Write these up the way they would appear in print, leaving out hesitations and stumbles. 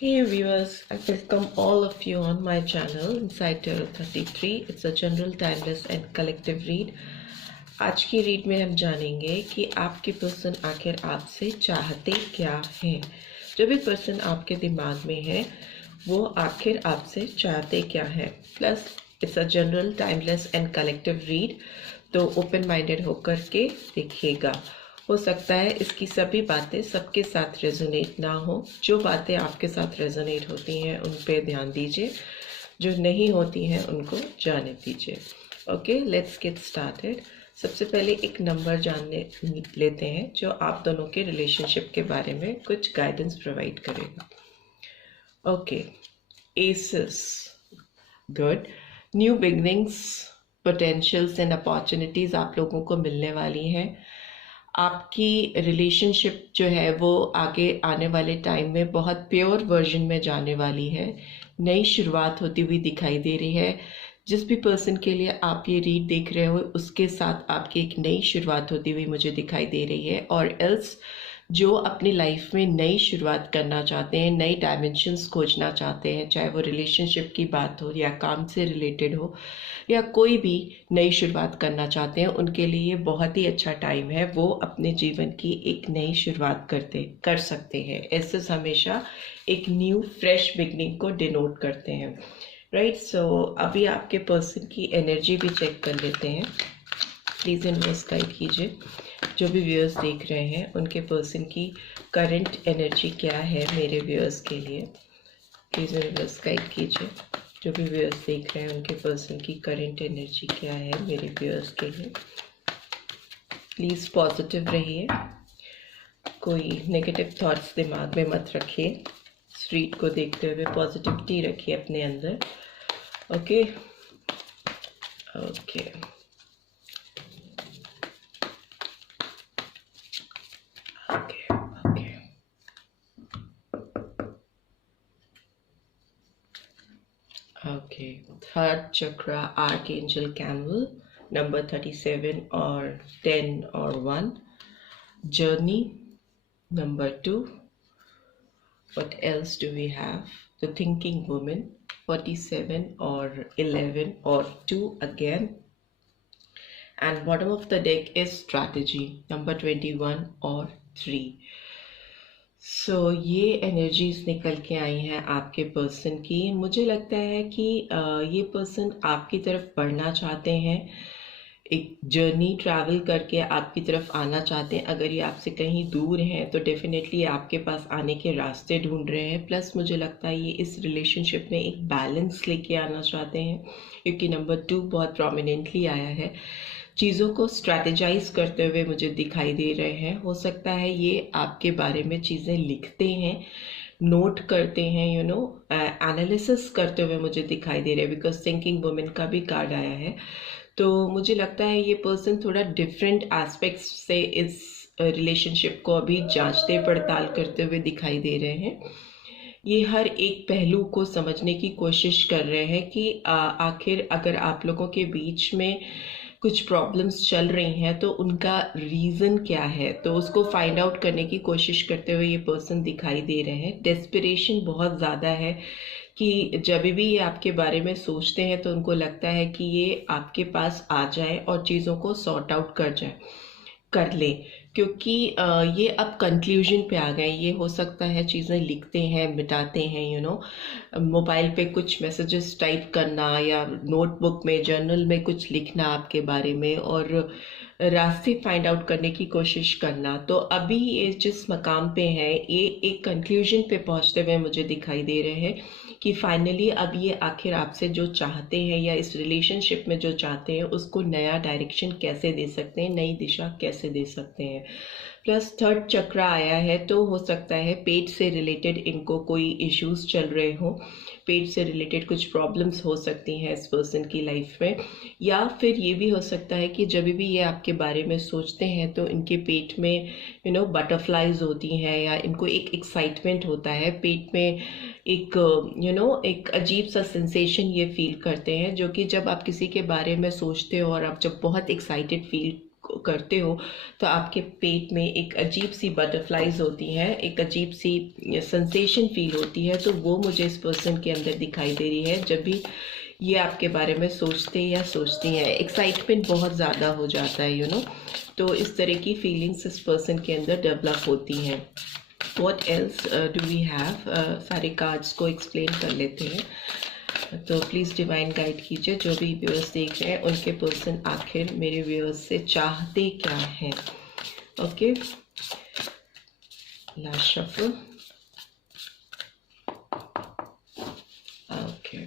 Hey viewers, I welcome all of you on my channel Inside Tarot 33. It's a general, timeless and collective read. आज की read में हम जानेंगे कि आपके पर्सन आखिर आपसे चाहते क्या हैं। जो भी पर्सन आपके दिमाग में है वो आखिर आपसे चाहते क्या है। Plus it's a general, timeless and collective read, तो ओपन माइंडेड होकर के देखिएगा। हो सकता है इसकी सभी बातें सबके साथ रेजोनेट ना हो। जो बातें आपके साथ रेजोनेट होती हैं उन पे ध्यान दीजिए, जो नहीं होती हैं उनको जाने दीजिए। Okay, let's get started. सबसे पहले एक नंबर जानने लेते हैं जो आप दोनों के रिलेशनशिप के बारे में कुछ गाइडेंस प्रोवाइड करेगा। Okay, aces, good. New beginnings, potentials and opportunities आप लोगों को मिलने वाली हैं। आपकी रिलेशनशिप जो है वो आगे आने वाले टाइम में बहुत प्योर वर्जन में जाने वाली है। नई शुरुआत होती हुई दिखाई दे रही है। जिस भी पर्सन के लिए आप ये रीड देख रहे हो उसके साथ आपकी एक नई शुरुआत होती हुई मुझे दिखाई दे रही है। और एल्स जो अपनी लाइफ में नई शुरुआत करना चाहते हैं, नई डायमेंशंस खोजना चाहते हैं, चाहे वो रिलेशनशिप की बात हो या काम से रिलेटेड हो या कोई भी नई शुरुआत करना चाहते हैं, उनके लिए ये बहुत ही अच्छा टाइम है। वो अपने जीवन की एक नई शुरुआत कर सकते हैं। ऐसे हमेशा एक न्यू फ्रेश बिगनिंग को डिनोट करते हैं, राइट। सो अभी आपके पर्सन की एनर्जी भी चेक कर लेते हैं। प्लीज़ इन्वेस्ट गाइड कीजिए। जो भी व्यूअर्स देख रहे हैं उनके पर्सन की करंट एनर्जी क्या है मेरे व्यूअर्स के लिए। प्लीज़ इन्वेस्ट गाइड कीजिए। जो भी व्यूअर्स देख रहे हैं उनके पर्सन की करंट एनर्जी क्या है मेरे व्यूअर्स के लिए। प्लीज़ पॉजिटिव रहिए, कोई नेगेटिव थॉट्स दिमाग में मत रखिए। स्ट्रीट को देखते हुए पॉजिटिविटी रखिए अपने अंदर। Okay okay okay. थर्ड चक्रा, आर्कएंजल कैमल, नंबर 37 और 10 और 1। Journey, number 2। What else do we have? The thinking woman, 47 or 11 or 2 again. And bottom of the deck is strategy, number 21 और 3. सो ये एनर्जीज निकल के आई हैं आपके पर्सन की। मुझे लगता है कि ये पर्सन आपकी तरफ बढ़ना चाहते हैं, एक जर्नी ट्रैवल करके आपकी तरफ आना चाहते हैं। अगर ये आपसे कहीं दूर हैं तो डेफिनेटली आपके पास आने के रास्ते ढूंढ रहे हैं। प्लस मुझे लगता है ये इस रिलेशनशिप में एक बैलेंस लेके आना चाहते हैं, क्योंकि नंबर 2 बहुत प्रोमिनेंटली आया है। चीज़ों को स्ट्रैटेजाइज करते हुए मुझे दिखाई दे रहे हैं। हो सकता है ये आपके बारे में चीज़ें लिखते हैं, नोट करते हैं, एनालिसिस करते हुए मुझे दिखाई दे रहे हैं, बिकॉज थिंकिंग वुमेन का भी कार्ड आया है। तो मुझे लगता है ये पर्सन थोड़ा डिफरेंट एस्पेक्ट्स से इस रिलेशनशिप को अभी जांचते पड़ताल करते हुए दिखाई दे रहे हैं। ये हर एक पहलू को समझने की कोशिश कर रहे हैं कि आखिर अगर आप लोगों के बीच में कुछ प्रॉब्लम्स चल रही हैं तो उनका रीज़न क्या है, तो उसको फाइंड आउट करने की कोशिश करते हुए ये पर्सन दिखाई दे रहे हैं। डेस्पिरेशन बहुत ज़्यादा है कि जब भी ये आपके बारे में सोचते हैं तो उनको लगता है कि ये आपके पास आ जाए और चीज़ों को सॉर्ट आउट कर ले, क्योंकि ये अब कंक्लूजन पे आ गए। ये हो सकता है चीज़ें लिखते हैं, मिटाते हैं, मोबाइल पे कुछ मैसेजेस टाइप करना या नोटबुक में, जर्नल में कुछ लिखना आपके बारे में और रास्ते फाइंड आउट करने की कोशिश करना। तो अभी ये जिस मकाम पे है ये एक कंक्लूजन पे पहुंचते हुए मुझे दिखाई दे रहे हैं कि फाइनली अब ये आखिर आपसे जो चाहते हैं या इस रिलेशनशिप में जो चाहते हैं उसको नया डायरेक्शन कैसे दे सकते हैं, नई दिशा कैसे दे सकते हैं। प्लस थर्ड चक्रा आया है, तो हो सकता है पेट से रिलेटेड इनको कोई इश्यूज चल रहे हो, पेट से रिलेटेड कुछ प्रॉब्लम्स हो सकती हैं इस पर्सन की लाइफ में। या फिर ये भी हो सकता है कि जब भी ये आपके बारे में सोचते हैं तो इनके पेट में बटरफ्लाइज होती हैं या इनको एक एक्साइटमेंट होता है पेट में, एक एक अजीब सा सेंसेशन ये फील करते हैं, जो कि जब आप किसी के बारे में सोचते हो और आप जब बहुत एक्साइटेड फील करते हो तो आपके पेट में एक अजीब सी बटरफ्लाइज होती हैं, एक अजीब सी सेंसेशन फील होती है, तो वो मुझे इस पर्सन के अंदर दिखाई दे रही है। जब भी ये आपके बारे में सोचते या सोचती हैं, एक्साइटमेंट बहुत ज़्यादा हो जाता है, यू नो, तो इस तरह की फीलिंग्स इस पर्सन के अंदर डेवलप होती हैं। What else do we have, सारे कार्ड्स को एक्सप्लेन कर लेते हैं। तो प्लीज़ डिवाइन गाइड कीजिए, जो भी व्यूअर्स देख रहे हैं उनके पर्सन आखिर मेरे व्यूअर्स से चाहते क्या हैं। Okay, last shuffle. Okay,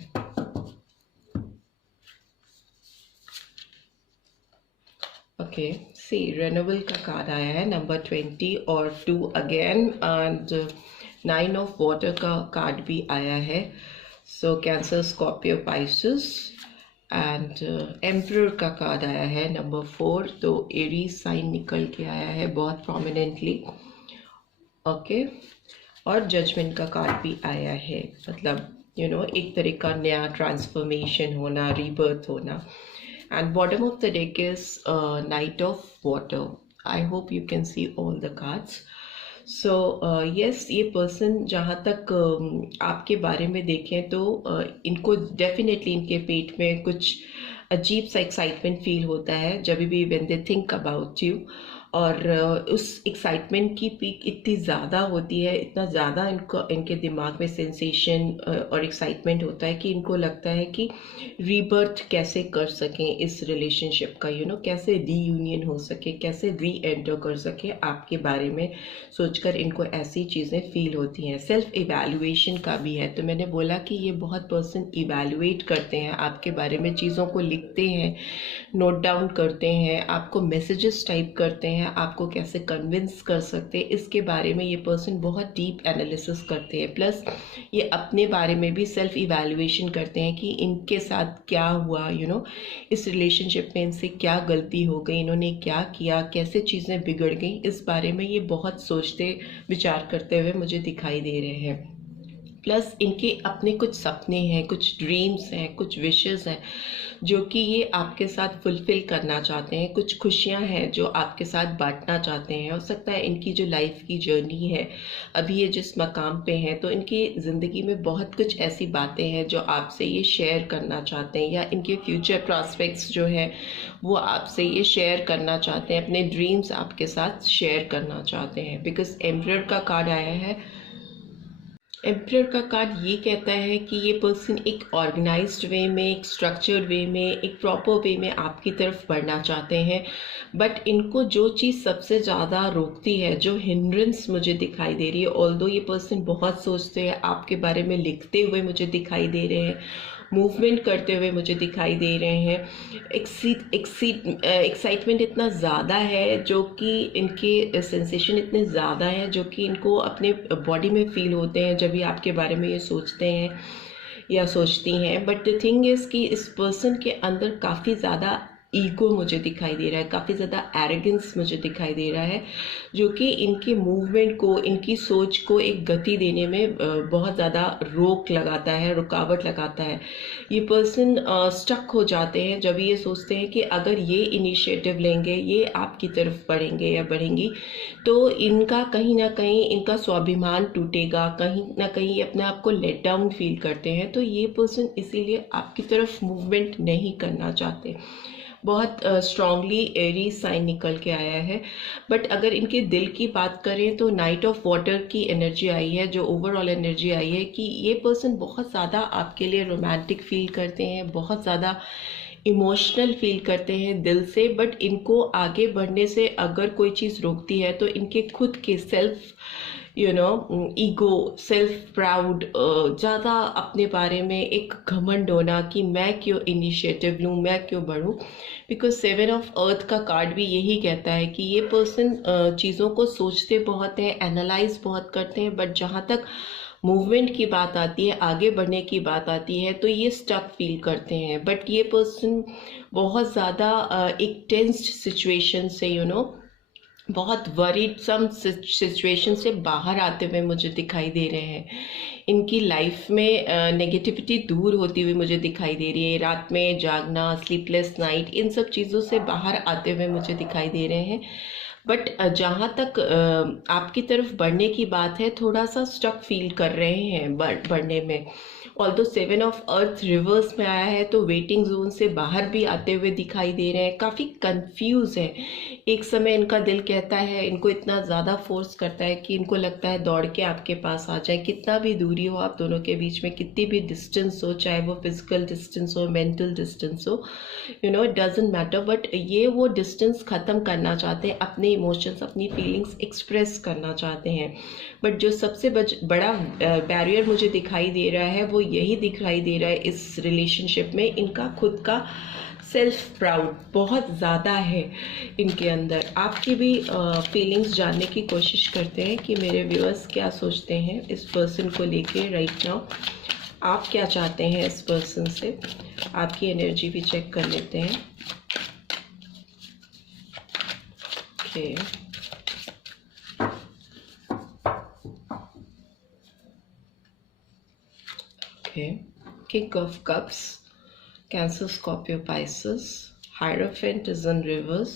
okay, see renewal का कार्ड आया है, नंबर 20 और 2 अगेन, एंड 9 ऑफ वाटर का कार्ड भी आया है। So cancer, Scorpio, Pisces, and emperor का कार्ड आया है, नंबर 4। तो एरीज साइन निकल के आया है बहुत प्रोमिनेंटली। ओके, और जजमेंट का कार्ड भी आया है, मतलब यू नो एक तरह का नया ट्रांसफॉर्मेशन होना, रीबर्थ होना। And bottom of the deck is Knight of Water. I hope you can see all the cards. So yes, ये पर्सन जहाँ तक आपके बारे में देखें तो इनको डेफिनेटली इनके पेट में कुछ अजीब सा एक्साइटमेंट फील होता है जब भी when they think about you, और उस एक्साइटमेंट की पीक इतनी ज़्यादा होती है, इतना ज़्यादा इनके दिमाग में सेंसेशन और एक्साइटमेंट होता है कि इनको लगता है कि रीबर्थ कैसे कर सकें इस रिलेशनशिप का, यू नो, कैसे रीयूनियन हो सके, कैसे री एंटर कर सके। आपके बारे में सोचकर इनको ऐसी चीज़ें फील होती हैं। सेल्फ इवैल्यूएशन का भी है, तो मैंने बोला कि ये बहुत पर्सन इवैल्यूएट करते हैं आपके बारे में, चीज़ों को लिखते हैं, नोट डाउन करते हैं, आपको मैसेजेस टाइप करते हैं, आपको कैसे कन्विंस कर सकते हैं इसके बारे में ये पर्सन बहुत डीप एनालिसिस करते हैं। प्लस ये अपने बारे में भी सेल्फ इवैल्यूएशन करते हैं कि इनके साथ क्या हुआ, यू नो, इस रिलेशनशिप में इनसे क्या गलती हो गई, इन्होंने क्या किया, कैसे चीज़ें बिगड़ गई, इस बारे में ये बहुत सोचते विचार करते हुए मुझे दिखाई दे रहे हैं। प्लस इनके अपने कुछ सपने हैं, कुछ ड्रीम्स हैं, कुछ विशेस हैं जो कि ये आपके साथ फुलफिल करना चाहते हैं, कुछ खुशियां हैं जो आपके साथ बांटना चाहते हैं। हो सकता है इनकी जो लाइफ की जर्नी है, अभी ये जिस मकाम पे हैं, तो इनकी ज़िंदगी में बहुत कुछ ऐसी बातें हैं जो आपसे ये शेयर करना चाहते हैं, या इनके फ्यूचर प्रॉस्पेक्ट्स जो है वो आपसे ये शेयर करना चाहते हैं, अपने ड्रीम्स आपके साथ शेयर करना चाहते हैं। बिकॉज एम्परर का कार्ड आया है। एम्परर का कार्ड ये कहता है कि ये पर्सन एक ऑर्गेनाइज्ड वे में, एक स्ट्रक्चर्ड वे में, एक प्रॉपर वे में आपकी तरफ बढ़ना चाहते हैं, बट इनको जो चीज़ सबसे ज़्यादा रोकती है, जो हिंड्रेंस मुझे दिखाई दे रही है, ऑल्दो ये पर्सन बहुत सोचते हैं, आपके बारे में लिखते हुए मुझे दिखाई दे रहे हैं, मूवमेंट करते हुए मुझे दिखाई दे रहे हैं, एक्साइटमेंट इतना ज़्यादा है, जो कि इनके सेंसेशन इतने ज़्यादा हैं जो कि इनको अपने बॉडी में फील होते हैं जब भी आपके बारे में ये सोचते हैं या सोचती हैं। बट द थिंग इज़ कि इस पर्सन के अंदर काफ़ी ज़्यादा ईगो मुझे दिखाई दे रहा है, काफ़ी ज़्यादा एरोगेंस मुझे दिखाई दे रहा है, जो कि इनकी मूवमेंट को, इनकी सोच को एक गति देने में बहुत ज़्यादा रोक लगाता है, रुकावट लगाता है। ये पर्सन स्टक हो जाते हैं जब ये सोचते हैं कि अगर ये इनिशिएटिव लेंगे, ये आपकी तरफ बढ़ेंगे या बढ़ेंगी, तो इनका कहीं ना कहीं इनका स्वाभिमान टूटेगा, कहीं ना कहीं अपने आप को लेट डाउन फील करते हैं। तो ये पर्सन इसीलिए आपकी तरफ मूवमेंट नहीं करना चाहते। बहुत स्ट्रांगली एरी साइन निकल के आया है। बट अगर इनके दिल की बात करें तो नाइट ऑफ वाटर की एनर्जी आई है, जो ओवरऑल एनर्जी आई है कि ये पर्सन बहुत ज़्यादा आपके लिए रोमांटिक फील करते हैं, बहुत ज़्यादा इमोशनल फील करते हैं दिल से। बट इनको आगे बढ़ने से अगर कोई चीज़ रोकती है तो इनके खुद के सेल्फ ईगो, सेल्फ प्राउड, ज़्यादा अपने बारे में एक घमंड होना कि मैं क्यों इनिशिएटिव लूँ, मैं क्यों बढ़ूँ। बिकॉज 7 ऑफ अर्थ का कार्ड भी यही कहता है कि ये पर्सन चीज़ों को सोचते बहुत हैं, एनालाइज बहुत करते हैं, बट जहाँ तक मूवमेंट की बात आती है, आगे बढ़ने की बात आती है, तो ये स्टक फील करते हैं। बट ये पर्सन बहुत ज़्यादा एक टेंस्ड सिचुएशन से बहुत वरीड सम सिचुएशन से बाहर आते हुए मुझे दिखाई दे रहे हैं। इनकी लाइफ में नेगेटिविटी दूर होती हुई मुझे दिखाई दे रही है। रात में जागना, स्लीपलेस नाइट, इन सब चीज़ों से बाहर आते हुए मुझे दिखाई दे रहे हैं। बट जहाँ तक आपकी तरफ बढ़ने की बात है, थोड़ा सा स्टक फील कर रहे हैं बढ़ने में। ऑल्दो 7 ऑफ अर्थ रिवर्स में आया है तो वेटिंग जोन से बाहर भी आते हुए दिखाई दे रहे हैं। काफ़ी कंफ्यूज है। एक समय इनका दिल कहता है, इनको इतना ज़्यादा फोर्स करता है कि इनको लगता है दौड़ के आपके पास आ जाए। कितना भी दूरी हो आप दोनों के बीच में, कितनी भी डिस्टेंस हो, चाहे वो फिजिकल डिस्टेंस हो, मेंटल डिस्टेंस हो, इट डजेंट मैटर, बट ये वो डिस्टेंस ख़त्म करना चाहते हैं। अपने इमोशंस, अपनी फीलिंग्स एक्सप्रेस करना चाहते हैं। बट जो सबसे बड़ा बैरियर मुझे दिखाई दे रहा है वो यही दिखाई दे रहा है इस रिलेशनशिप में, इनका खुद का सेल्फ प्राउड बहुत ज़्यादा है इनके अंदर। आपकी भी फीलिंग्स जानने की कोशिश करते हैं कि मेरे व्यूअर्स क्या सोचते हैं इस पर्सन को लेके राइट नाउ। आप क्या चाहते हैं इस पर्सन से, आपकी एनर्जी भी चेक कर लेते हैं। Okay, King of Cups, Cancer, Scorpio, Pisces, Hierophant is in reverse,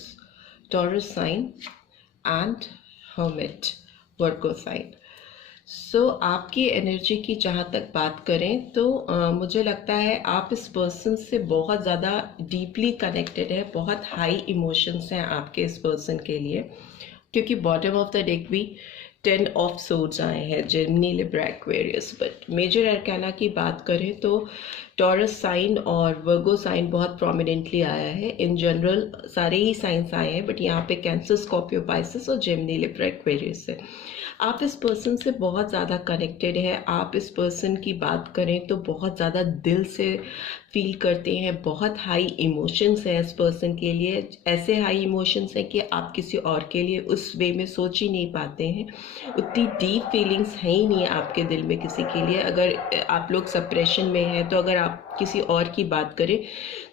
Taurus sign and Hermit, Virgo sign. सो आपकी एनर्जी की जहाँ तक बात करें तो मुझे लगता है आप इस पर्सन से बहुत ज़्यादा डीपली कनेक्टेड है। बहुत हाई इमोशंस हैं आपके इस पर्सन के लिए, क्योंकि बॉटम ऑफ द डेक भी 10 ऑफ सोर्ड्स आए हैं, Gemini, Libra, Aquarius. But major arcana की बात करें तो टॉरस साइन और वर्गो साइन बहुत प्रोमिनेंटली आया है। इन जनरल सारे ही साइंस आए हैं, बट यहाँ पे कैंसर, स्कॉर्पियो, पाइसेस और जेमिनी, लिब्रा, एक्वेरियस है। आप इस पर्सन से बहुत ज़्यादा कनेक्टेड है। आप इस पर्सन की बात करें तो बहुत ज़्यादा दिल से फील करते हैं। बहुत हाई इमोशंस हैं इस पर्सन के लिए। ऐसे हाई इमोशंस हैं कि आप किसी और के लिए उस वे में सोच ही नहीं पाते हैं। उतनी डीप फीलिंग्स हैं ही नहीं आपके दिल में किसी के लिए। अगर आप लोग सप्रेशन में हैं तो अगर आप किसी और की बात करें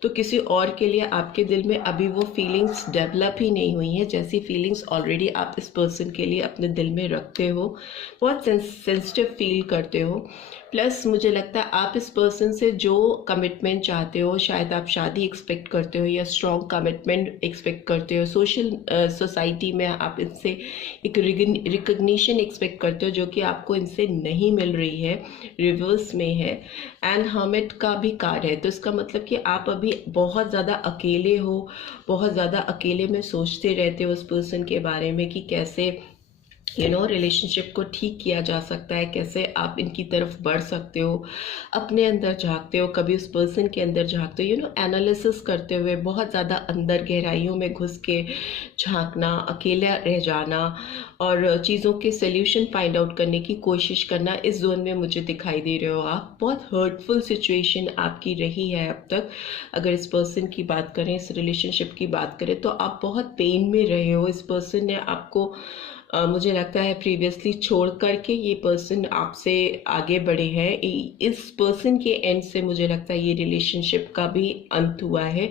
तो किसी और के लिए आपके दिल में अभी वो फीलिंग्स डेवलप ही नहीं हुई हैं, जैसी फीलिंग्स ऑलरेडी आप इस पर्सन के लिए अपने दिल में रखते हो। बहुत सेंसिटिव फील करते हो। प्लस मुझे लगता है आप इस पर्सन से जो कमिटमेंट चाहते हो, शायद आप शादी एक्सपेक्ट करते हो या स्ट्रॉन्ग कमिटमेंट एक्सपेक्ट करते हो। सोसाइटी में आप इनसे एक रिकग्निशन एक्सपेक्ट करते हो जो कि आपको इनसे नहीं मिल रही है, रिवर्स में है। एंड हर्मिट का भी कार्ड है, तो इसका मतलब कि आप अभी बहुत ज़्यादा अकेले हो, बहुत ज़्यादा अकेले में सोचते रहते हो उस पर्सन के बारे में कि कैसे रिलेशनशिप को ठीक किया जा सकता है, कैसे आप इनकी तरफ बढ़ सकते हो। अपने अंदर झांकते हो, कभी उस पर्सन के अंदर झांकते हो, एनालिसिस करते हुए बहुत ज़्यादा अंदर गहराइयों में घुस के झांकना, अकेला रह जाना और चीज़ों के सोल्यूशन फाइंड आउट करने की कोशिश करना, इस जोन में मुझे दिखाई दे रहे हो आप। बहुत हर्टफुल सिचुएशन आपकी रही है अब तक। अगर इस पर्सन की बात करें, इस रिलेशनशिप की बात करें, तो आप बहुत पेन में रहे हो। इस पर्सन ने आपको मुझे लगता है प्रीवियसली छोड़ करके ये पर्सन आपसे आगे बढ़े हैं। इस पर्सन के एंड से मुझे लगता है ये रिलेशनशिप का भी अंत हुआ है,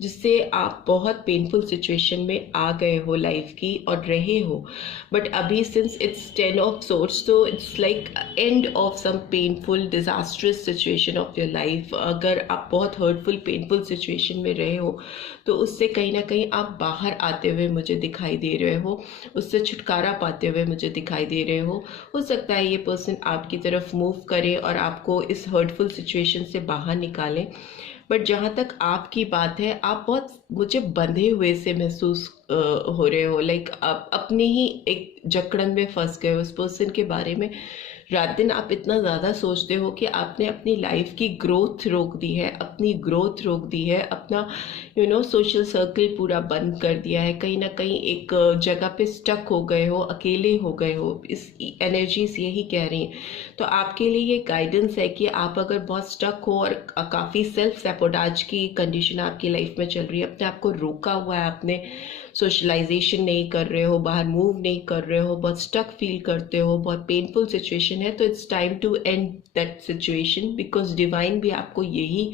जिससे आप बहुत पेनफुल सिचुएशन में आ गए हो लाइफ की और रहे हो। बट अभी सिंस इट्स 10 ऑफ सोर्ड्स, तो it's like end of some painful disastrous situation of your life. अगर आप बहुत हर्टफुल पेनफुल सिचुएशन में रहे हो तो उससे कहीं ना कहीं आप बाहर आते हुए मुझे दिखाई दे रहे हो, उससे छुटकारा पाते हुए मुझे दिखाई दे रहे हो सकता है ये पर्सन आपकी तरफ मूव करे और आपको इस हर्टफुल सिचुएशन से बाहर निकालें। बट जहाँ तक आपकी बात है, आप बहुत मुझे बंधे हुए से महसूस हो रहे हो। लाइक आप अपने ही एक जकड़न में फंस गए हो उस पर्सन के बारे में। रात दिन आप इतना ज़्यादा सोचते हो कि आपने अपनी लाइफ की ग्रोथ रोक दी है, अपनी ग्रोथ रोक दी है, अपना सोशल सर्कल पूरा बंद कर दिया है। कहीं ना कहीं एक जगह पे स्टक हो गए हो, अकेले हो गए हो। इस एनर्जीज यही कह रही हैं। तो आपके लिए ये गाइडेंस है कि आप अगर बहुत स्टक हो और काफ़ी सेल्फ सैबोटाज की कंडीशन आपकी लाइफ में चल रही है, अपने आप को रोका हुआ है, आपने सोशलाइजेशन नहीं कर रहे हो, बाहर मूव नहीं कर रहे हो, बहुत स्टक फील करते हो, बहुत पेनफुल सिचुएशन है, तो it's time to end that situation, because divine भी आपको यही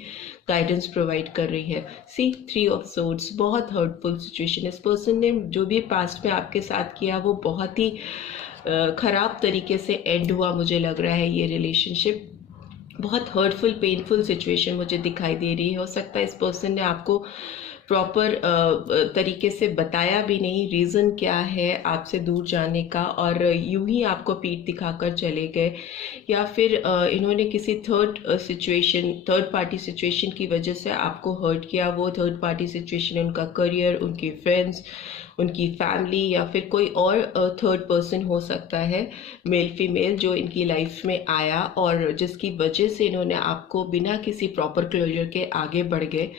गाइडेंस प्रोवाइड कर रही है। सी 3 ऑफ सोर्ड्स, बहुत हर्टफुल सिचुएशन। इस पर्सन ने जो भी पास्ट में आपके साथ किया वो बहुत ही ख़राब तरीके से एंड हुआ मुझे लग रहा है ये रिलेशनशिप। बहुत हर्टफुल पेनफुल सिचुएशन मुझे दिखाई दे रही है। हो सकता है इस पर्सन ने आपको प्रॉपर तरीके से बताया भी नहीं रीज़न क्या है आपसे दूर जाने का, और यूं ही आपको पीठ दिखाकर चले गए, या फिर इन्होंने किसी थर्ड पार्टी सिचुएशन की वजह से आपको हर्ट किया। वो थर्ड पार्टी सिचुएशन है उनका करियर, उनके फ्रेंड्स, उनकी फैमिली, या फिर कोई और थर्ड पर्सन हो सकता है, मेल फीमेल, जो इनकी लाइफ में आया और जिसकी वजह से इन्होंने आपको बिना किसी प्रॉपर क्लोजर के आगे बढ़ गए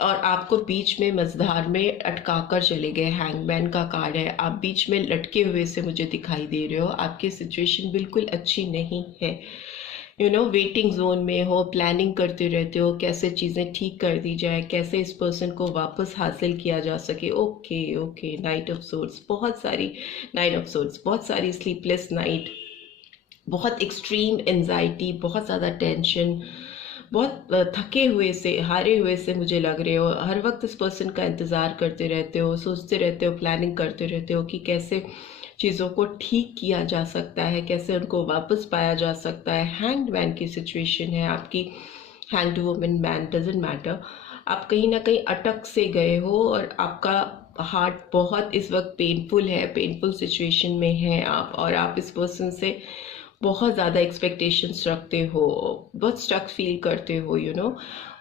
और आपको बीच में मझधार में अटका कर चले गए। हैंगमैन का कार्ड है, आप बीच में लटके हुए से मुझे दिखाई दे रहे हो। आपकी सिचुएशन बिल्कुल अच्छी नहीं है। वेटिंग जोन में हो, प्लानिंग करते रहते हो कैसे चीज़ें ठीक कर दी जाए, कैसे इस पर्सन को वापस हासिल किया जा सके। Okay okay, night of swords, बहुत सारी स्लीपलेस नाइट, बहुत एक्सट्रीम एंजाइटी, बहुत ज़्यादा टेंशन, बहुत थके हुए से, हारे हुए से मुझे लग रहे हो। हर वक्त इस पर्सन का इंतज़ार करते रहते हो, सोचते रहते हो, प्लानिंग करते रहते हो कि कैसे चीज़ों को ठीक किया जा सकता है, कैसे उनको वापस पाया जा सकता है। हैंग्ड मैन की सिचुएशन है आपकी, hanged woman, man, doesn't matter. आप कहीं ना कहीं अटक से गए हो और आपका हार्ट बहुत इस वक्त पेनफुल है, पेनफुल सिचुएशन में है आप, और आप इस पर्सन से बहुत ज़्यादा एक्सपेक्टेशंस रखते हो, बहुत स्टक फील करते हो,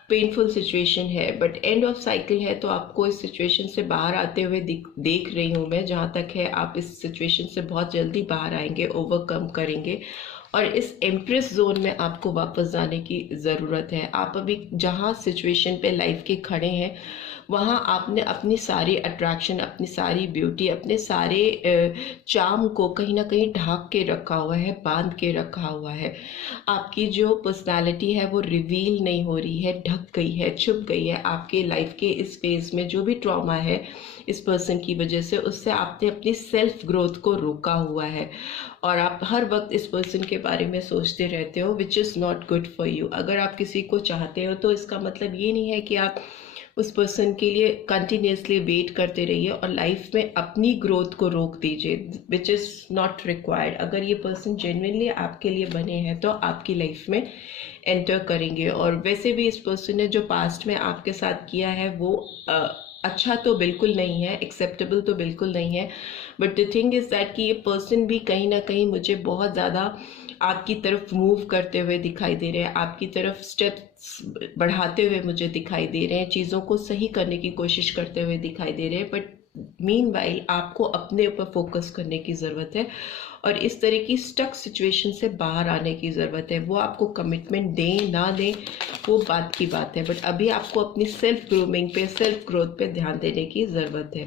पेनफुल सिचुएशन है। बट एंड ऑफ साइकिल है, तो आपको इस सिचुएशन से बाहर आते हुए देख रही हूँ मैं। जहाँ तक है आप इस सिचुएशन से बहुत जल्दी बाहर आएंगे, ओवरकम करेंगे, और इस एम्प्रेस जोन में आपको वापस जाने की ज़रूरत है। आप अभी जहाँ सिचुएशन पे लाइफ के खड़े हैं वहाँ आपने अपनी सारी अट्रैक्शन, अपनी सारी ब्यूटी, अपने सारे चार्म को कहीं ना कहीं ढाक के रखा हुआ है, बांध के रखा हुआ है। आपकी जो पर्सनालिटी है वो रिवील नहीं हो रही है, ढक गई है, छुप गई है। आपके लाइफ के इस फेज में जो भी ट्रॉमा है इस पर्सन की वजह से, उससे आपने अपनी सेल्फ ग्रोथ को रोका हुआ है, और आप हर वक्त इस पर्सन के बारे में सोचते रहते हो, which is not good for you. अगर आप किसी को चाहते हो तो इसका मतलब ये नहीं है कि आप उस पर्सन के लिए कंटिन्यूसली वेट करते रहिए और लाइफ में अपनी ग्रोथ को रोक दीजिए, विच इज़ नॉट रिक्वायर्ड। अगर ये पर्सन जेन्युइनली आपके लिए बने हैं तो आपकी लाइफ में एंटर करेंगे। और वैसे भी इस पर्सन ने जो पास्ट में आपके साथ किया है वो अच्छा तो बिल्कुल नहीं है, एक्सेप्टेबल तो बिल्कुल नहीं है। But the thing is that कि ये पर्सन भी कहीं ना कहीं मुझे बहुत ज़्यादा आपकी तरफ मूव करते हुए दिखाई दे रहे हैं, आपकी तरफ स्टेप्स बढ़ाते हुए मुझे दिखाई दे रहे हैं, चीज़ों को सही करने की कोशिश करते हुए दिखाई दे रहे हैं। बट मीनवाइल आपको अपने ऊपर फोकस करने की ज़रूरत है और इस तरह की स्टक सिचुएशन से बाहर आने की ज़रूरत है। वो आपको कमिटमेंट दें ना दें वो बात की बात है, बट अभी आपको अपनी सेल्फ ग्रूमिंग पे, सेल्फ ग्रोथ पे ध्यान देने की ज़रूरत है।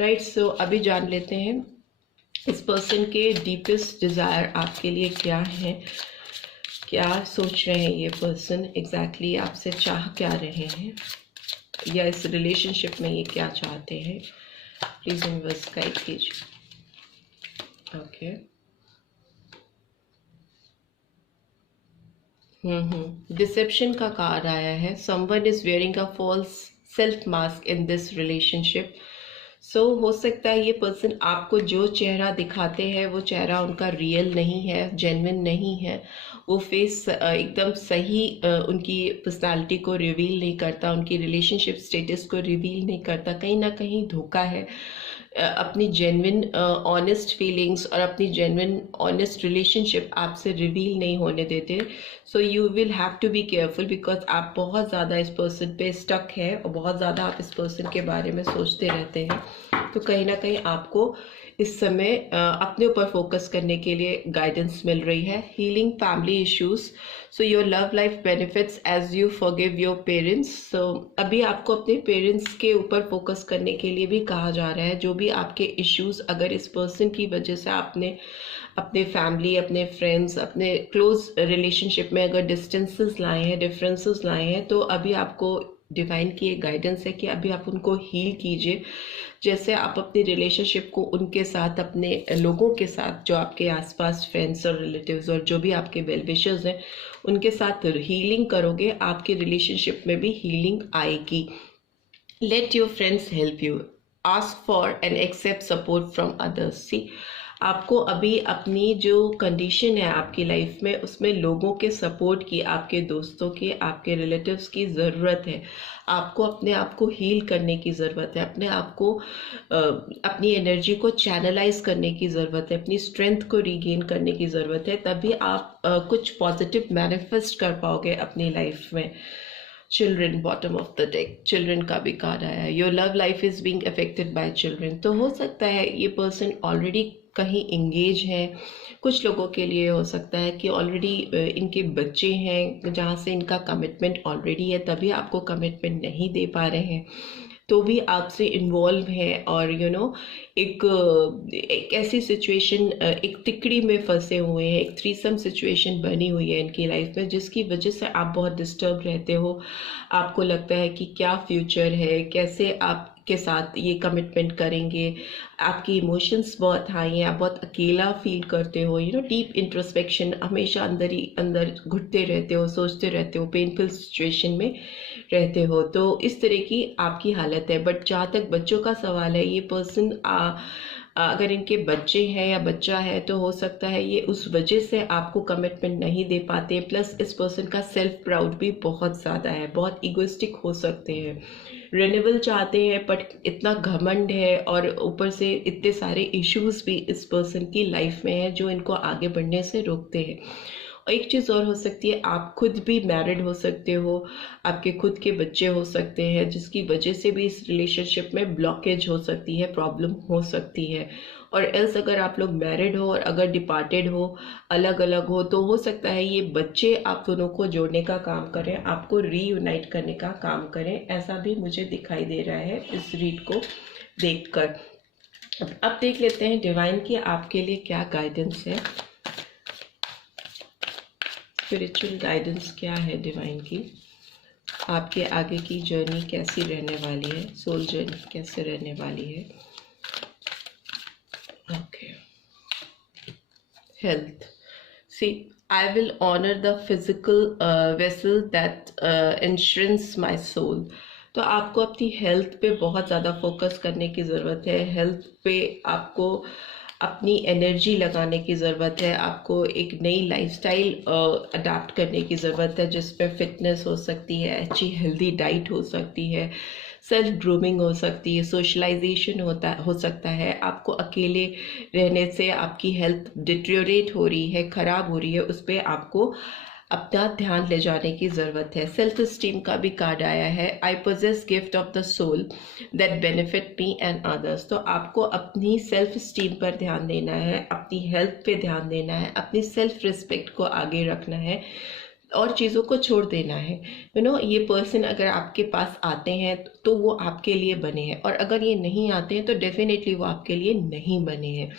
राइट, सो अभी जान लेते हैं इस पर्सन के डीपेस्ट डिज़ायर आपके लिए क्या है, क्या सोच रहे हैं ये पर्सन, एग्जैक्टली आपसे चाह क्या रहे हैं, या इस रिलेशनशिप में ये क्या चाहते हैं। प्लीज यूनिवर्स गाइड कीजिए। ओके, डिसेप्शन का कार्ड आया है। Someone is wearing a false self mask in this relationship. So हो सकता है ये पर्सन आपको जो चेहरा दिखाते हैं वो चेहरा उनका रियल नहीं है, जेन्युइन नहीं है। वो फेस एकदम सही उनकी पर्सनालिटी को रिवील नहीं करता, उनकी रिलेशनशिप स्टेटस को रिवील नहीं करता। कहीं ना कहीं धोखा है। अपनी जेन्युइन ऑनेस्ट फीलिंग्स और अपनी जेन्युइन ऑनेस्ट रिलेशनशिप आपसे रिवील नहीं होने देते। So you will have to be careful, because आप बहुत ज़्यादा इस पर्सन पे स्टक है और बहुत ज़्यादा आप इस पर्सन के बारे में सोचते रहते हैं। तो कहीं ना कहीं आपको इस समय अपने ऊपर फोकस करने के लिए गाइडेंस मिल रही है। Healing family issues, so your love life benefits as you forgive your parents. So अभी आपको अपने पेरेंट्स के ऊपर फोकस करने के लिए भी कहा जा रहा है। जो भी आपके इश्यूज अगर इस पर्सन की वजह से आपने अपने फैमिली, अपने फ्रेंड्स, अपने क्लोज रिलेशनशिप में अगर डिस्टेंसेस लाए हैं, डिफरेंसेस लाए हैं, तो अभी आपको डिवाइन की एक गाइडेंस है कि अभी आप उनको हील कीजिए। जैसे आप अपनी रिलेशनशिप को उनके साथ, अपने लोगों के साथ जो आपके आसपास फ्रेंड्स और रिलेटिव्स और जो भी आपके वेल विशर्स हैं उनके साथ हीलिंग करोगे, आपकी रिलेशनशिप में भी हीलिंग आएगी। Let your friends help you, ask for and accept support from others. See, आपको अभी अपनी जो कंडीशन है आपकी लाइफ में उसमें लोगों के सपोर्ट की, आपके दोस्तों की, आपके रिलेटिव्स की ज़रूरत है। आपको अपने आप को हील करने की ज़रूरत है, अपने आप को अपनी एनर्जी को चैनलाइज करने की ज़रूरत है, अपनी स्ट्रेंथ को रीगेन करने की ज़रूरत है, तभी आप कुछ पॉजिटिव मैनिफेस्ट कर पाओगे अपनी लाइफ में। Children, bottom of the deck, children का भी कार्ड आया है। Your love life is being affected by children. तो हो सकता है ये पर्सन ऑलरेडी कहीं इंगेज है। कुछ लोगों के लिए हो सकता है कि ऑलरेडी इनके बच्चे हैं जहाँ से इनका कमिटमेंट ऑलरेडी है, तभी आपको कमिटमेंट नहीं दे पा रहे हैं, तो भी आपसे इन्वॉल्व है और एक ऐसी सिचुएशन, एक तिकड़ी में फंसे हुए हैं, एक थ्रीसम सिचुएशन बनी हुई है इनकी लाइफ में, जिसकी वजह से आप बहुत डिस्टर्ब रहते हो। आपको लगता है कि क्या फ्यूचर है, कैसे आप के साथ ये कमिटमेंट करेंगे। आपकी इमोशंस बहुत हाई हैं, आप बहुत अकेला फील करते हो, डीप इंट्रोस्पेक्शन, हमेशा अंदर ही अंदर घुटते रहते हो, सोचते रहते हो, पेनफुल सिचुएशन में रहते हो। तो इस तरह की आपकी हालत है। बट जहाँ तक बच्चों का सवाल है, ये पर्सन अगर इनके बच्चे हैं या बच्चा है तो हो सकता है ये उस वजह से आपको कमिटमेंट नहीं दे पाते। प्लस इस पर्सन का सेल्फ प्राउड भी बहुत ज़्यादा है, बहुत इगोइस्टिक हो सकते हैं, रिन्यूअल चाहते हैं बट इतना घमंड है, और ऊपर से इतने सारे इश्यूज भी इस पर्सन की लाइफ में है जो इनको आगे बढ़ने से रोकते हैं। और एक चीज़ और हो सकती है, आप खुद भी मैरिड हो सकते हो, आपके खुद के बच्चे हो सकते हैं, जिसकी वजह से भी इस रिलेशनशिप में ब्लॉकेज हो सकती है, प्रॉब्लम हो सकती है। और एल्स अगर आप लोग मैरिड हो और अगर डिपार्टेड हो, अलग अलग हो, तो हो सकता है ये बच्चे आप दोनों को जोड़ने का काम करें, आपको रीयूनाइट करने का काम करें। ऐसा भी मुझे दिखाई दे रहा है इस रीड को देखकर। अब देख लेते हैं डिवाइन की आपके लिए क्या गाइडेंस है। स्पिरिचुअल गाइडेंस क्या है डिवाइन की, आपके आगे की जर्नी कैसी रहने वाली है, सोल जर्नी कैसे रहने वाली है। Okay, health. See, I will honour the physical vessel that insurance my soul. तो आपको अपनी हेल्थ पे बहुत ज़्यादा फोकस करने की ज़रूरत है। हेल्थ पे आपको अपनी एनर्जी लगाने की ज़रूरत है। आपको एक नई लाइफस्टाइल अडाप्ट करने की ज़रूरत है, जिसमें फिटनेस हो सकती है, अच्छी हेल्दी डाइट हो सकती है, सेल्फ ग्रूमिंग हो सकती है, सोशलाइजेशन हो सकता है। आपको अकेले रहने से आपकी हेल्थ डिटेरियोरेट हो रही है, ख़राब हो रही है, उस पर आपको अपना ध्यान ले जाने की ज़रूरत है। सेल्फ स्टीम का भी कार्ड आया है, I possess gift of the soul that benefit me and others. तो आपको अपनी सेल्फ स्टीम पर ध्यान देना है, अपनी हेल्थ पे ध्यान देना है, अपनी सेल्फ रिस्पेक्ट को आगे रखना है और चीज़ों को छोड़ देना है। ये पर्सन अगर आपके पास आते हैं तो वो आपके लिए बने हैं, और अगर ये नहीं आते हैं तो डेफिनेटली वो आपके लिए नहीं बने हैं,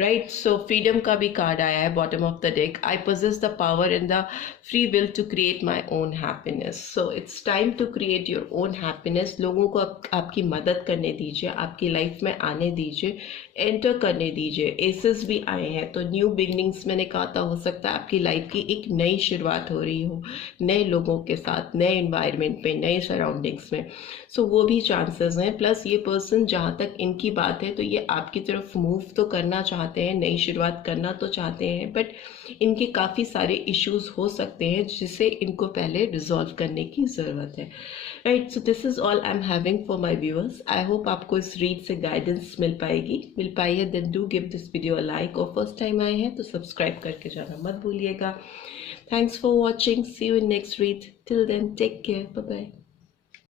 राइट। सो फ्रीडम का भी कार्ड आया है bottom of the deck, I possess the power and the free will to create my own happiness. So it's time to create your own happiness. लोगों को आपकी मदद करने दीजिए, आपकी लाइफ में आने दीजिए, एंटर करने दीजिए। एसेस भी आए हैं, तो न्यू बिगनिंग्स मैंने कहा था, हो सकता है आपकी लाइफ की एक नई शुरुआत हो रही हो, नए लोगों के साथ, नए एनवायरनमेंट पे, नए सराउंडिंग्स में। सो वो भी चांसेस हैं। प्लस ये पर्सन, जहाँ तक इनकी बात है, तो ये आपकी तरफ मूव तो करना चाहते हैं, नई शुरुआत करना तो चाहते हैं, बट इनके काफ़ी सारे इश्यूज हो सकते हैं जिसे इनको पहले रिजॉल्व करने की ज़रूरत है, right. So this is all I am having for my viewers. I hope आपको इस रीड से गाइडेंस मिल पाई है। Then do give this video a like, और फर्स्ट टाइम आए हैं तो सब्सक्राइब करके जाना मत भूलिएगा। Thanks for watching, see you in next read. Till then take care, bye bye.